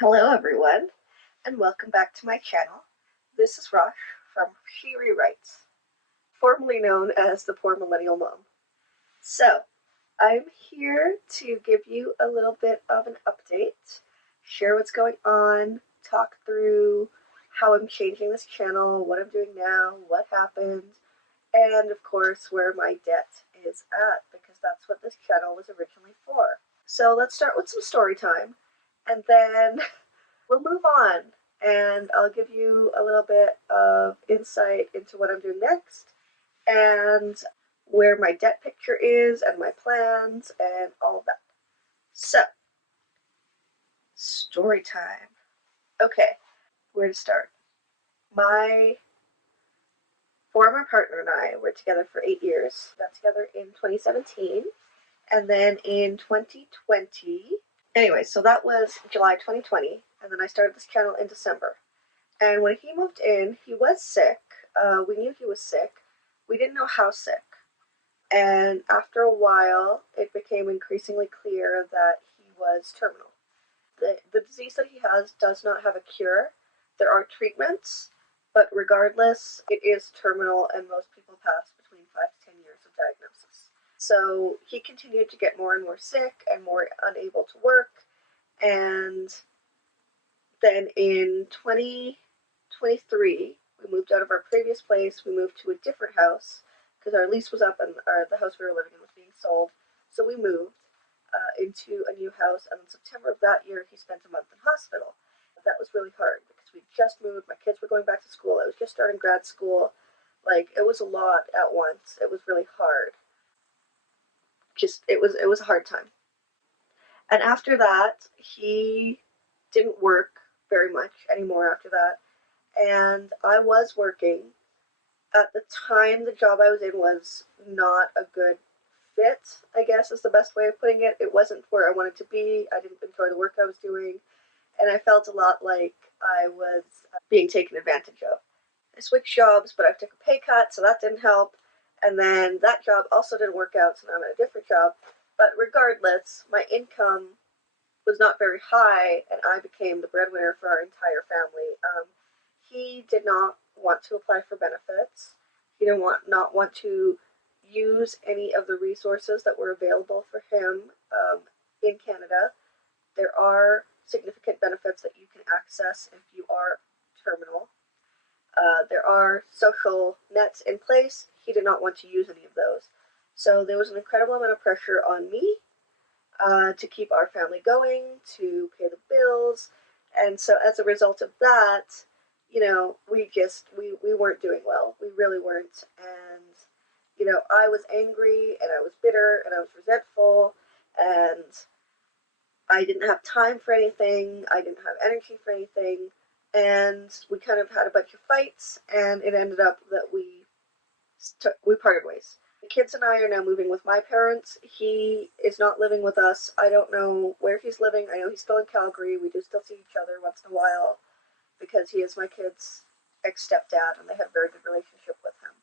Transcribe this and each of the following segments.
Hello everyone, and welcome back to my channel. This is Rosh from She Rewrites, formerly known as the Poor Millennial Mom. So, I'm here to give you a little bit of an update, share what's going on, talk through how I'm changing this channel, what I'm doing now, what happened, and of course where my debt is at, because that's what this channel was originally for. So let's start with some story time, and then we'll move on, and I'll give you a little bit of insight into what I'm doing next and where my debt picture is and my plans and all of that. So, story time. Okay, where to start? My former partner and I were together for 8 years. We got together in 2017, and then in 2020. Anyway, so that was July 2020, and then I started this channel in December. And when he moved in, he was sick. We knew he was sick. We didn't know how sick. And after a while, it became increasingly clear that he was terminal. The disease that he has does not have a cure. There are treatments, but regardless, it is terminal, and most people pass between 5 to 10 years of diagnosis. So he continued to get more and more sick and more unable to work. And then in 2023, we moved out of our previous place. We moved to a different house because our lease was up and the house we were living in was being sold. So we moved into a new house, and in September of that year, he spent a month in hospital. That was really hard because we just moved. My kids were going back to school. I was just starting grad school. It was a lot at once. It was really hard. It was a hard time. And after that, he didn't work very much anymore after that. And I was working. At the time, the job I was in was not a good fit, I guess is the best way of putting it. It wasn't where I wanted to be. I didn't enjoy the work I was doing. And I felt a lot like I was being taken advantage of. I switched jobs, but I took a pay cut, so that didn't help. And then that job also didn't work out, so now I'm at a different job. But regardless, my income was not very high, and I became the breadwinner for our entire family. He did not want to apply for benefits. He did not want to use any of the resources that were available for him in Canada. There are significant benefits that you can access if you are terminal. There are social nets in place. He did not want to use any of those. So there was an incredible amount of pressure on me to keep our family going, to pay the bills. And so as a result of that, we weren't doing well. We really weren't. And, I was angry, and I was bitter, and I was resentful, and I didn't have time for anything. I didn't have energy for anything. And we kind of had a bunch of fights, and it ended up that we parted ways. The kids and I are now moving with my parents. He is not living with us. I don't know where he's living. I know he's still in Calgary. We do still see each other once in a while because he is my kid's ex-stepdad, and they have a very good relationship with him.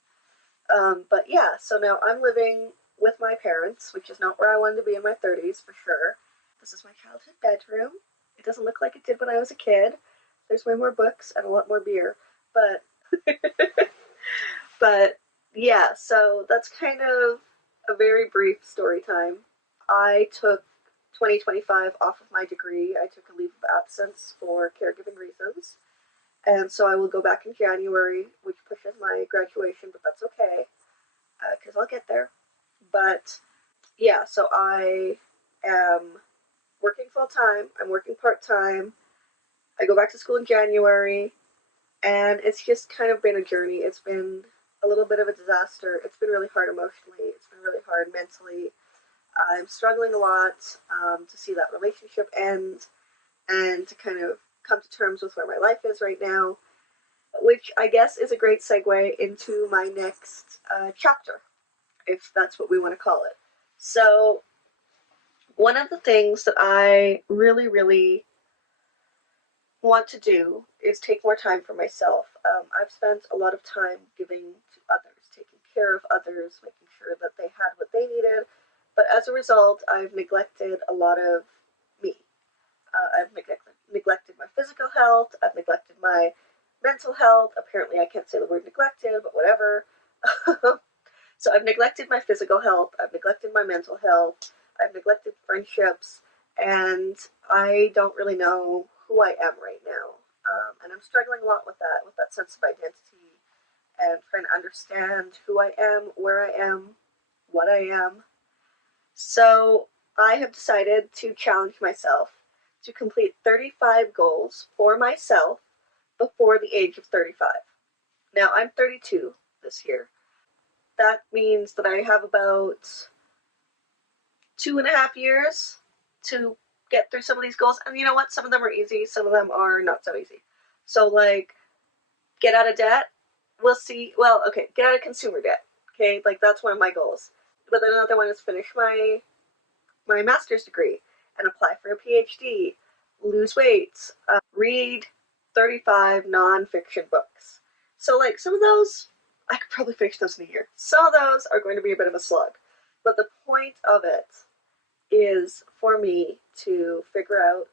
But yeah, so now I'm living with my parents, which is not where I wanted to be in my 30s for sure. This is my childhood bedroom. It doesn't look like it did when I was a kid. There's way more books and a lot more beer, but but yeah, so that's kind of a very brief story time. I took 2025 off of my degree. I took a leave of absence for caregiving reasons. And so I will go back in January, which pushes my graduation, but that's okay, because I'll get there. But yeah, so I am working full-time. I'm working part-time. I go back to school in January, and it's just kind of been a journey. It's been a little bit of a disaster. It's been really hard emotionally. It's been really hard mentally. I'm struggling a lot to see that relationship end and to kind of come to terms with where my life is right now, which I guess is a great segue into my next chapter, if that's what we want to call it. So one of the things that I really, really want to do is take more time for myself. I've spent a lot of time giving to others, taking care of others, making sure that they had what they needed, but as a result, I've neglected a lot of me. I've neglected health, I've neglected my mental health. Apparently I can't say the word neglected, but whatever. So I've neglected my physical health, I've neglected my mental health, I've neglected friendships, and I don't really know who I am right now. And I'm struggling a lot with that sense of identity, and trying to understand who I am, where I am, what I am. So I have decided to challenge myself to complete 35 goals for myself before the age of 35. Now I'm 32 this year. That means that I have about 2.5 years to get through some of these goals. And you know what? Some of them are easy, some of them are not so easy. So, like, get out of debt. We'll see. Well, okay, get out of consumer debt. Okay, like that's one of my goals. But then another one is finish my master's degree and apply for a PhD, lose weight, read 35 nonfiction books. So, like, some of those, I could probably finish those in a year. Some of those are going to be a bit of a slug. But the point of it is for me to figure out,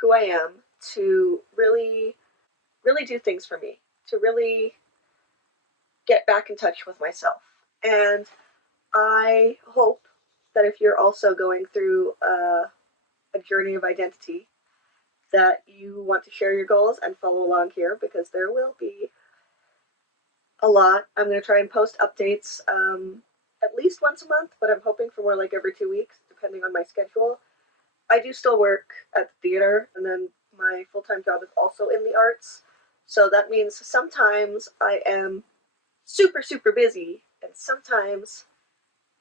who I am, to really, really do things for me, to really get back in touch with myself. And I hope that if you're also going through a journey of identity, that you want to share your goals and follow along here, because there will be a lot. I'm going to try and post updates at least once a month, but I'm hoping for more like every 2 weeks, depending on my schedule. I do still work at the theater, and then my full-time job is also in the arts. So that means sometimes I am super, super busy, and sometimes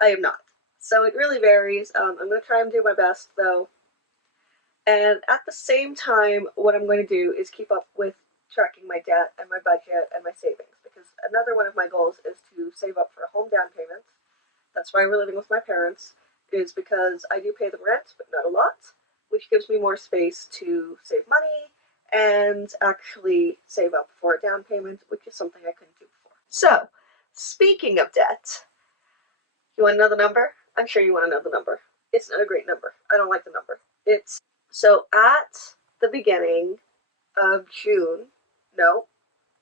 I am not. So it really varies. I'm going to try and do my best, though. And at the same time, what I'm going to do is keep up with tracking my debt and my budget and my savings, because another one of my goals is to save up for a home down payment. That's why we're living with my parents, is because I do pay them rent, but not a lot, which gives me more space to save money and actually save up for a down payment, which is something I couldn't do before. So, speaking of debt, you want to know the number? I'm sure you want to know the number. It's not a great number. I don't like the number. So at the beginning of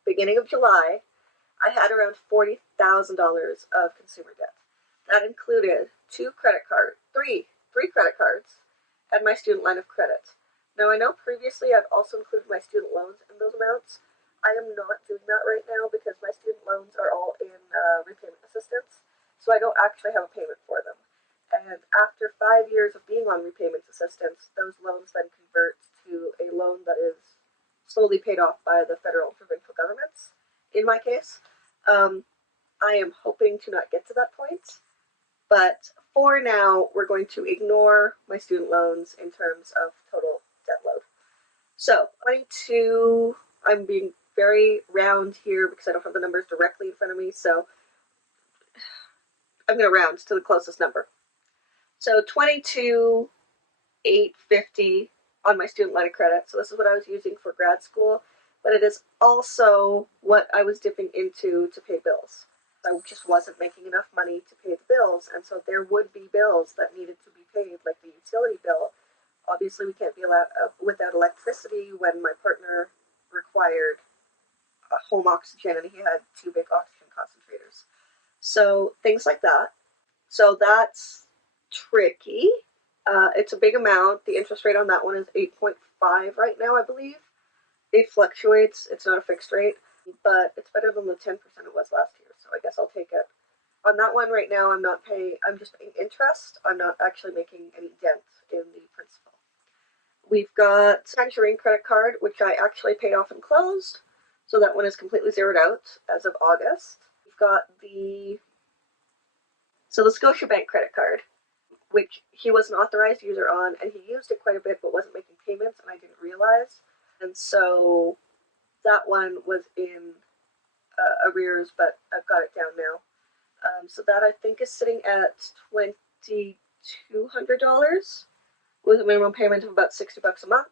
beginning of July, I had around $40,000 of consumer debt. That included three credit cards, and my student line of credit. Now, I know previously I've also included my student loans in those amounts. I am not doing that right now because my student loans are all in repayment assistance, so I don't actually have a payment for them. And after 5 years of being on repayment assistance, those loans then convert to a loan that is slowly paid off by the federal and provincial governments. In my case, I am hoping to not get to that point, but for now, we're going to ignore my student loans in terms of total debt load. So, I'm being very round here because I don't have the numbers directly in front of me, so I'm going to round to the closest number. So, $22,850 on my student line of credit. So this is what I was using for grad school, but it is also what I was dipping into to pay bills. I just wasn't making enough money to pay the bills, and so there would be bills that needed to be paid, like the utility bill. Obviously, we can't be allowed without electricity when my partner required home oxygen, and he had 2 big oxygen concentrators. So things like that. So that's tricky. It's a big amount. The interest rate on that one is 8.5 right now, I believe. It fluctuates. It's not a fixed rate, but it's better than the 10% it was last year, so I guess I'll take it. On that one right now, I'm just paying interest. I'm not actually making any dent in the principal. We've got Tangerine credit card, which I actually paid off and closed, so that one is completely zeroed out as of August. We've got the Scotiabank credit card, which he was an authorized user on, and he used it quite a bit but wasn't making payments, and I didn't realize. And so that one was in arrears, but I've got it down now. So that I think is sitting at $2,200 with a minimum payment of about $60 a month.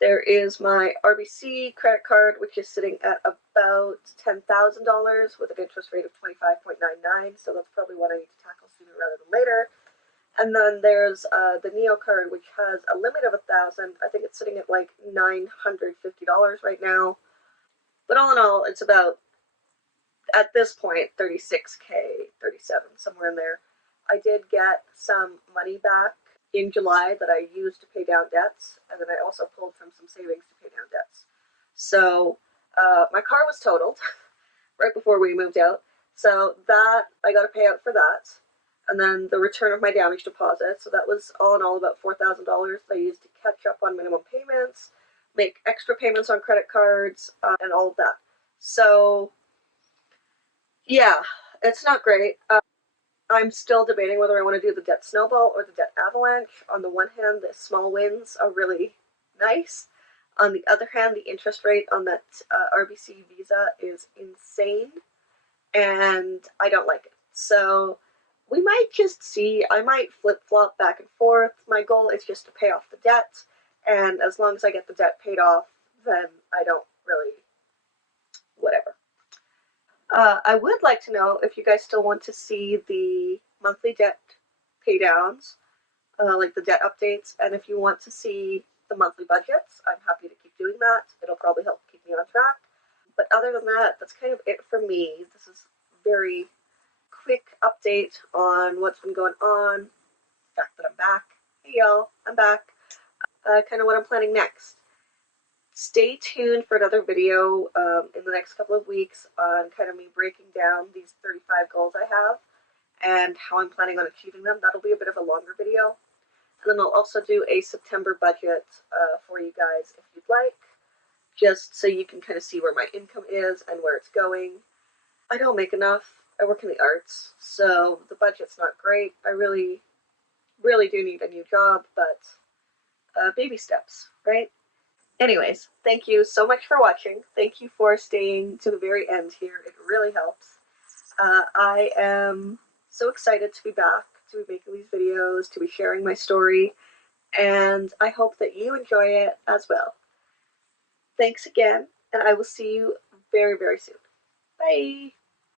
There is my RBC credit card, which is sitting at about $10,000 with an interest rate of 25.99, so that's probably what I need to tackle sooner rather than later. And then there's the Neo card, which has a limit of 1,000. I think it's sitting at like $950 right now. But all in all, it's about, at this point, 36K, 37, somewhere in there. I did get some money back in July that I used to pay down debts, and then I also pulled from some savings to pay down debts. So my car was totaled right before we moved out. So that, I got a payout for that. And then the return of my damage deposit. So that was all in all about $4,000 that I used to catch up on minimum payments, make extra payments on credit cards, and all of that. So yeah, it's not great. I'm still debating whether I want to do the debt snowball or the debt avalanche. On the one hand, the small wins are really nice. On the other hand, the interest rate on that RBC Visa is insane, and I don't like it. So we might just see. I might flip flop back and forth. My goal is just to pay off the debt, and as long as I get the debt paid off, then I don't really, whatever. I would like to know if you guys still want to see the monthly debt pay downs, like the debt updates, and if you want to see the monthly budgets, I'm happy to keep doing that. It'll probably help keep me on track. But other than that, that's kind of it for me. This is a very quick update on what's been going on, the fact that I'm back. Hey y'all, I'm back. Kind of what I'm planning next. Stay tuned for another video in the next couple of weeks on kind of me breaking down these 35 goals I have and how I'm planning on achieving them. That'll be a bit of a longer video. And then I'll also do a September budget for you guys if you'd like, just so you can kind of see where my income is and where it's going. I don't make enough. I work in the arts, so the budget's not great. I really, really do need a new job, but baby steps, right? Anyways, thank you so much for watching. Thank you for staying to the very end here. It really helps. I am so excited to be back, to be making these videos, to be sharing my story, and I hope that you enjoy it as well. Thanks again, and I will see you very, very soon. Bye!